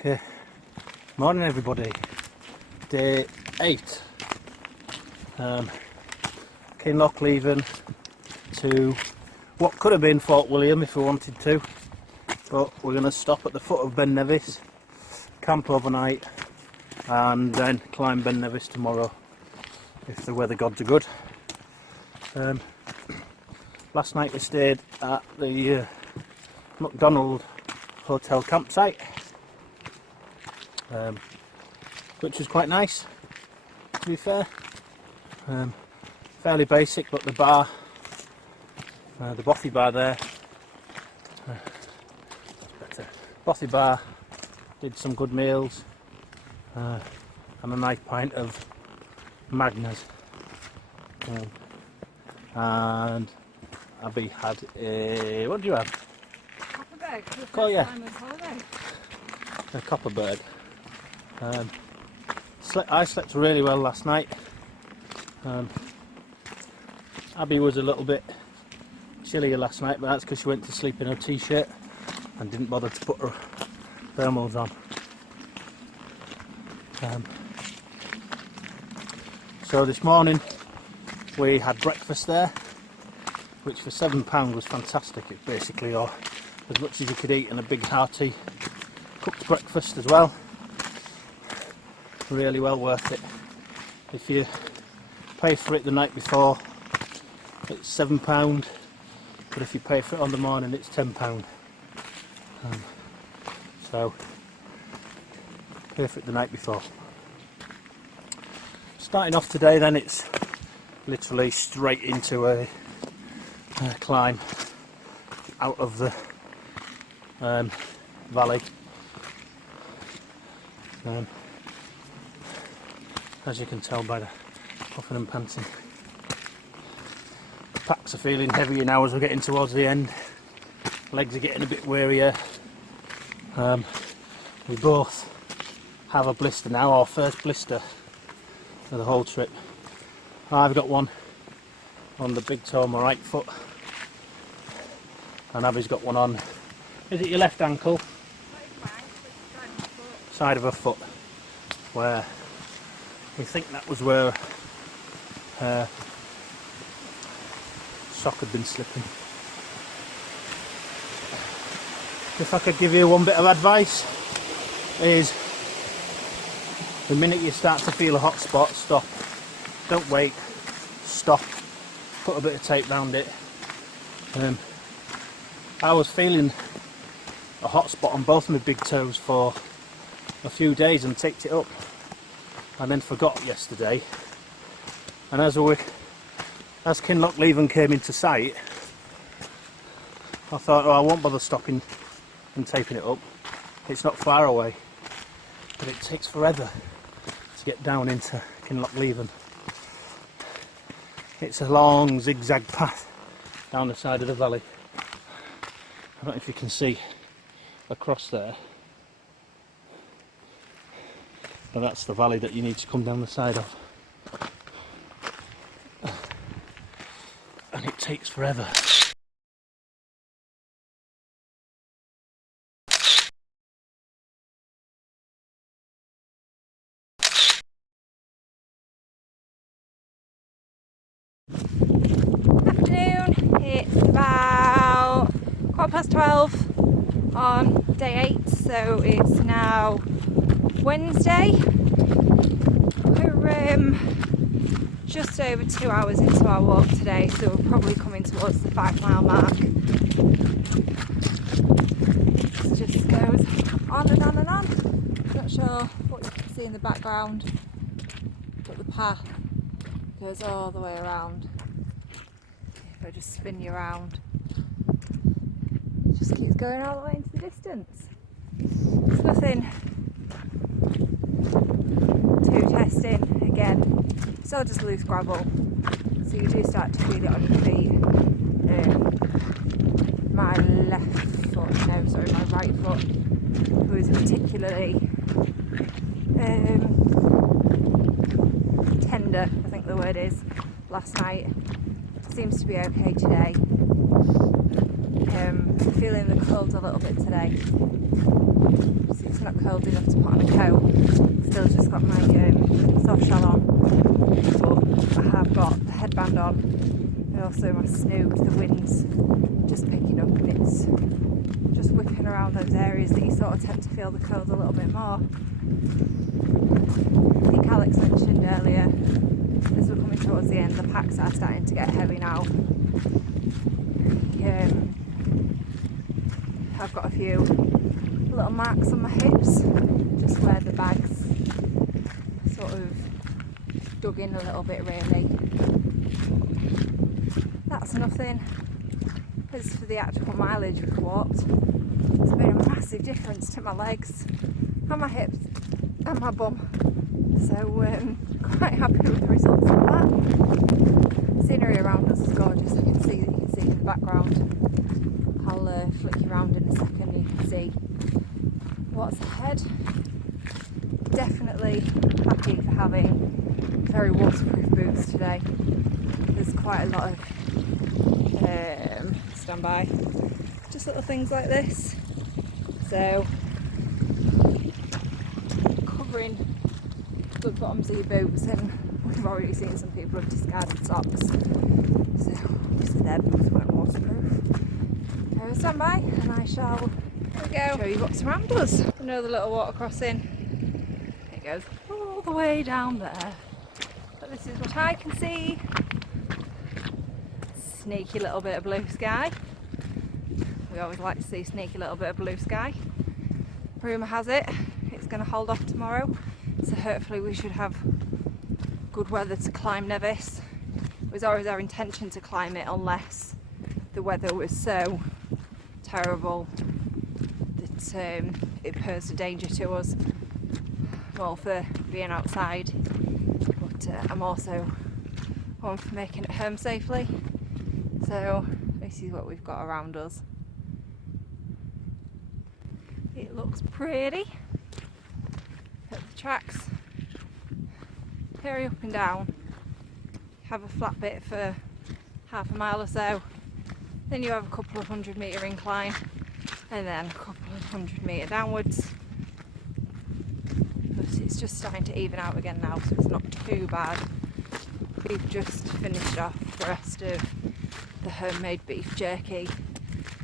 Okay, morning everybody. Day 8. Kinlochleven to what could have been Fort William if we wanted to, but we're going to stop at the foot of Ben Nevis, camp overnight, and then climb Ben Nevis tomorrow if the weather gods are good. Last night we stayed at the McDonald Hotel campsite, which was quite nice, to be fair. Fairly basic, but the bar, the bothy bar there, bothy bar did some good meals, and a nice pint of Magners, and Abbie had a, what did you have? Copperberg, for the Oh yeah, holiday. a Copperberg. I slept really well last night. Abbie was a little bit chillier last night, but that's because she went to sleep in her t-shirt and didn't bother to put her thermals on. So this morning we had breakfast there, which for £7 was fantastic. It's basically as much as you could eat, and a big hearty cooked breakfast as well. Really well worth it. If you pay for it the night before, it's £7, but if you pay for it on the morning, it's £10. So pay for it the night before. Starting off today, then it's literally straight into a climb out of the valley. As you can tell by the puffing and panting, the packs are feeling heavier now as we're getting towards the end. Legs are getting a bit wearier. We both have a blister now, our first blister for the whole trip. I've got one on the big toe of my right foot, and Abbie's got one on, is it your left ankle? Side of her foot, where we think that was where her sock had been slipping. If I could give you one bit of advice, is the minute you start to feel a hot spot, stop. Don't wait, stop. Put a bit of tape around it. I was feeling a hot spot on both my big toes for a few days and taped it up, and then forgot yesterday. And as Kinlochleven came into sight, I thought, oh, I won't bother stopping and taping it up. It's not far away, but it takes forever to get down into Kinlochleven. It's a long zigzag path down the side of the valley. I don't know if you can see across there, but that's the valley that you need to come down the side of. And it takes forever. Afternoon, it's about 12:15 on day 8, so it's now Wednesday. We're just over 2 hours into our walk today, so we're probably coming towards the 5-mile mark. It just goes on and on and on. Not sure what you can see in the background, but the path goes all the way around. If I just spin you around, it just keeps going all the way into the distance. It's nothing too testing. Again, still just loose gravel, so you do start to feel it on your feet. My right foot was particularly tender, I think the word is, last night. Seems to be okay today. Feeling the cold a little bit today. So it's not cold enough to put on a coat. Still just got my soft shell on, but I have got the headband on and also my snood. The wind's just picking up and it's just whipping around those areas that you sort of tend to feel the cold a little bit more. I think Alex mentioned earlier, as we're coming towards the end, the packs are starting to get heavy now. I've got a few little marks on my hips, just where the bags sort of dug in a little bit really. That's nothing. As for the actual mileage we've walked, it's been a massive difference to my legs and my hips and my bum. So quite happy with the results of that. Scenery around us is gorgeous. I can see that you can see in the background. I'll flick you around in a second and you can see what's ahead. Definitely happy for having very waterproof boots today. There's quite a lot of stand by, just little things like this. So covering the bottoms of your boots, and we've already seen some people have discarded socks. So obviously their boots weren't waterproof. Stand by and I shall show you what's around us. Another little water crossing. It goes all the way down there. But this is what I can see. Sneaky little bit of blue sky. We always like to see sneaky little bit of blue sky. Rumour has it it's going to hold off tomorrow, so hopefully we should have good weather to climb Nevis. It was always our intention to climb it unless the weather was so terrible that it posed a danger to us, well, for being outside, but I'm also one for making it home safely. So this is what we've got around us. It looks pretty. At the tracks, very up and down. Have a flat bit for half a mile or so. Then you have a couple of 100-metre incline and then a couple of 100-metre downwards. But it's just starting to even out again now, so it's not too bad. We've just finished off the rest of the homemade beef jerky,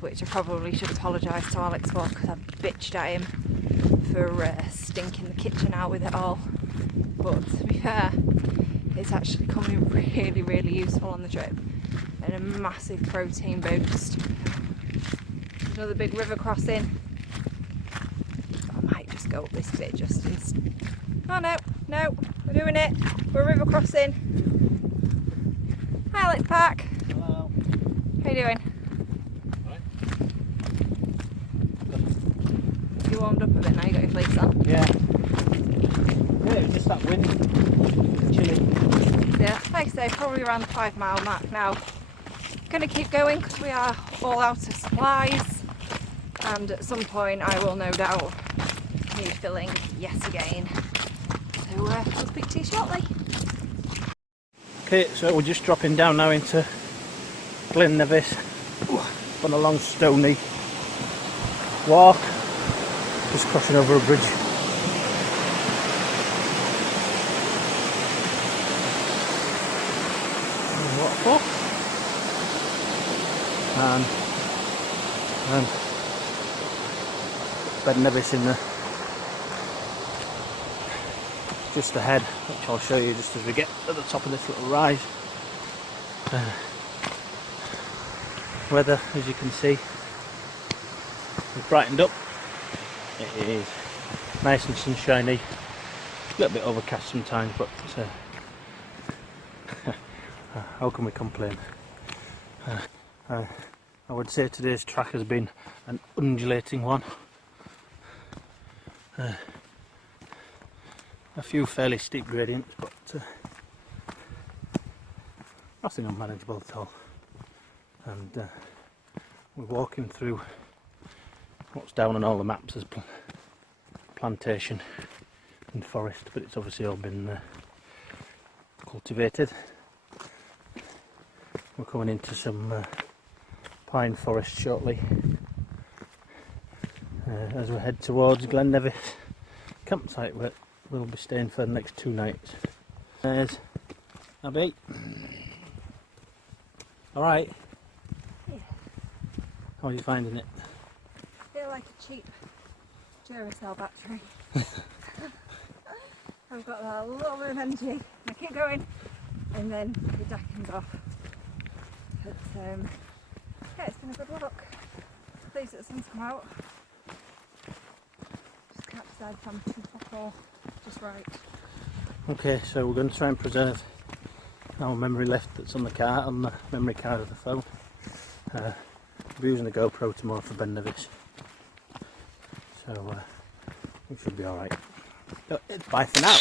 which I probably should apologise to Alex for because I bitched at him for stinking the kitchen out with it all. But to be fair, it's actually coming really, really useful on the trip. And a massive protein boost. Another big river crossing. I might just go up this bit just in. Oh no, we're doing it. We're river crossing. Hi, Alex Park. Hello. How you doing? Right. You warmed up a bit now. You got your fleece on. Yeah. Yeah, it's just that wind. Chilly. Yeah, like I say, probably around the 5 mile mark now. Going to keep going because we are all out of supplies, and at some point I will no doubt need filling yet again. So we'll speak to you shortly. Okay, so we're just dropping down now into Glen Nevis on a long stony walk, just crossing over a bridge. Waterfall. And Ben Nevis in the just ahead, which I'll show you just as we get at the top of this little rise. Weather, as you can see, has brightened up. It is nice and sunshiny, a little bit overcast sometimes, but how can we complain? I would say today's track has been an undulating one. A few fairly steep gradients, but nothing unmanageable at all. And we're walking through what's down on all the maps as plantation and forest, but it's obviously all been cultivated. We're coming into some pine forest shortly. as we head towards Glen Nevis campsite where we'll be staying for the next 2 nights. There's Abbie. Alright? Yeah. How are you finding it? I feel like a cheap Duracell battery. I've got that lot of energy. I keep going and then the decking's off. But yeah, it's been a good walk. Pleased that the sun's come out. Just can't decide if I'm too hot or just right. Okay, so we're going to try and preserve our memory left that's on the card, on the memory card of the phone. We're using the GoPro tomorrow for Ben Nevis. So we should be alright. Bye for now.